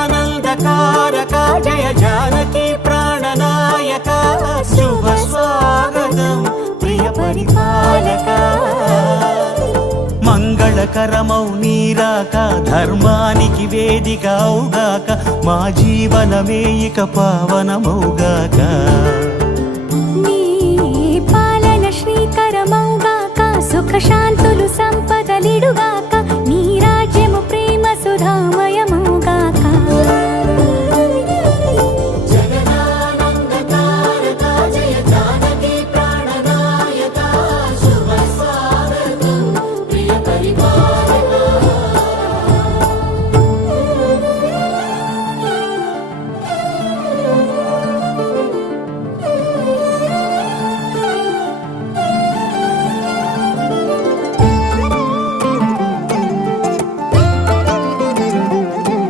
జగదానందకారక జయ జానకి ప్రాణనాయక శుభ స్వాగతం ప్రియ పరిపాలక మంగళకరమౌ నీరాక ధర్మానికి వేదిక అవుగాక మా జీవనమే ఇక పావనమౌగాక నీ పాలన శ్రీకరమౌగాక సుఖ శాంతులు సంపదలిడుగాక